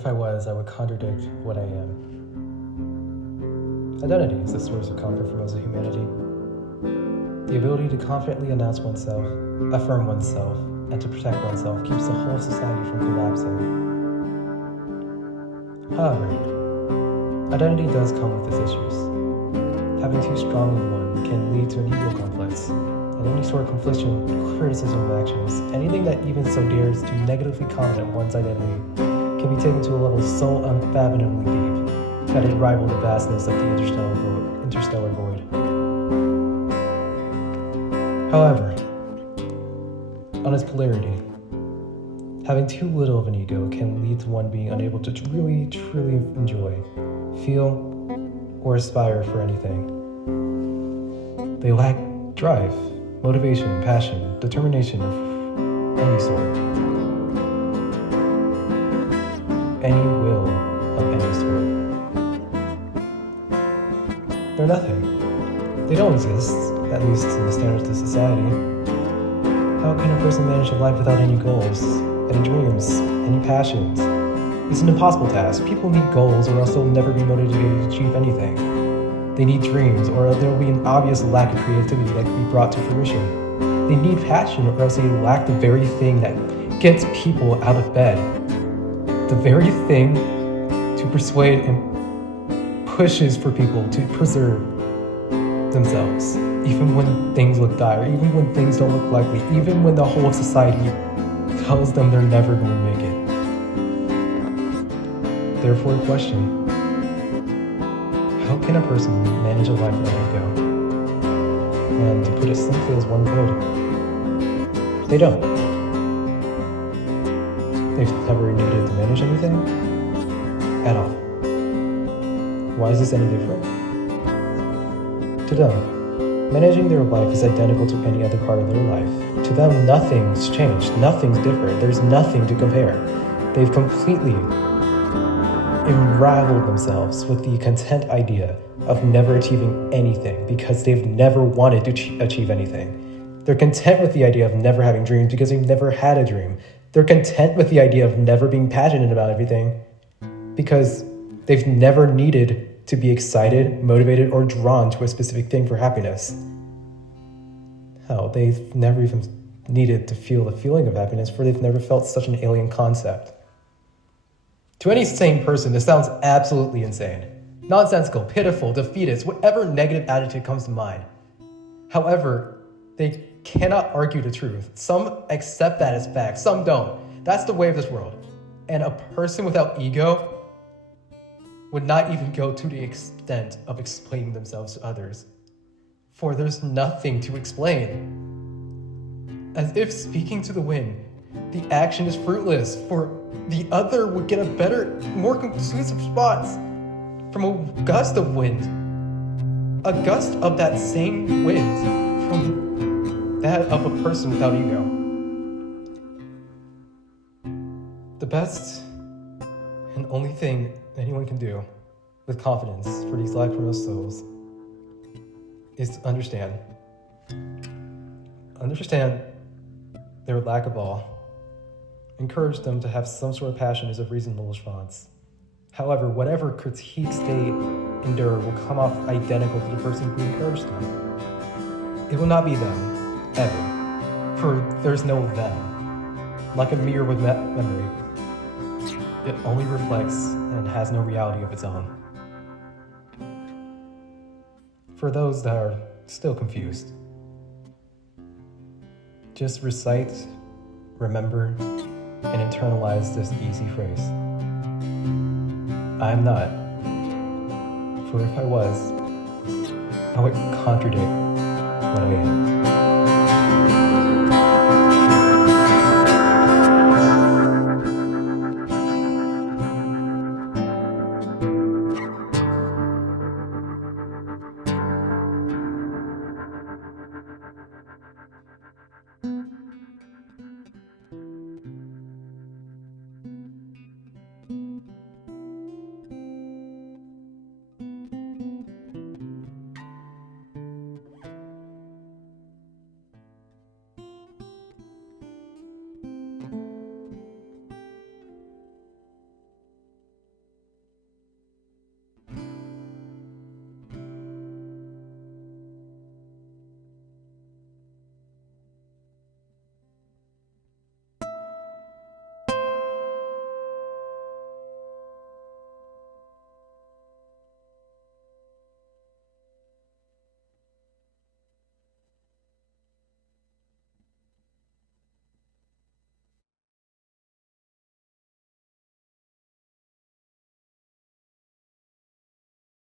if I was, I would contradict what I am. Identity is the source of comfort for most of humanity. The ability to confidently announce oneself, affirm oneself, and to protect oneself keeps the whole society from collapsing. However, identity does come with its issues. Having too strong of one can lead to an ego complex, and any sort of confliction, criticism of actions, anything that even so dares to negatively comment on one's identity can be taken to a level so unfathomably deep that it rivals the vastness of the interstellar void. However, on its polarity, having too little of an ego can lead to one being unable to truly enjoy, feel, or aspire for anything. They lack drive, motivation, passion, determination of any sort. Any will of any sort. They're nothing. They don't exist, at least in the standards of society. How can a person manage a life without any goals, any dreams, any passions? It's an impossible task. People need goals or else they'll never be motivated to achieve anything. They need dreams or there will be an obvious lack of creativity that can be brought to fruition. They need passion or else they lack the very thing that gets people out of bed. The very thing to persuade and pushes for people to preserve themselves, even when things look dire, even when things don't look likely, even when the whole of society tells them they're never going to make it. Therefore, the question, how can a person manage a life without ego? And to put it simply as one could, they don't. They've never needed to manage anything at all. Why is this any different? To them, managing their life is identical to any other part of their life. To them, nothing's changed, nothing's different, there's nothing to compare. They've completely unraveled themselves with the content idea of never achieving anything because they've never wanted to achieve anything. They're content with the idea of never having dreams because they've never had a dream. They're content with the idea of never being passionate about everything because they've never needed to be excited, motivated, or drawn to a specific thing for happiness. Hell, they've never even needed to feel the feeling of happiness, for they've never felt such an alien concept. To any sane person, this sounds absolutely insane. Nonsensical, pitiful, defeatist, whatever negative adjective comes to mind. However, they cannot argue the truth. Some accept that as fact, some don't. That's the way of this world. And a person without ego would not even go to the extent of explaining themselves to others. For there's nothing to explain. As if speaking to the wind, the action is fruitless, for the other would get a better, more conclusive response from a gust of wind. A gust of that same wind from that of a person without ego. The best and only thing anyone can do with confidence for these life-promoted souls is to understand their lack of all. Encourage them to have some sort of passion as a reasonable response. However, whatever critiques they endure will come off identical to the person who encouraged them. It will not be them, ever, for there's no them. Like a mirror with memory, it only reflects and has no reality of its own. For those that are still confused, just recite, remember, and internalize this easy phrase. I am not, for if I was, I would contradict what I am.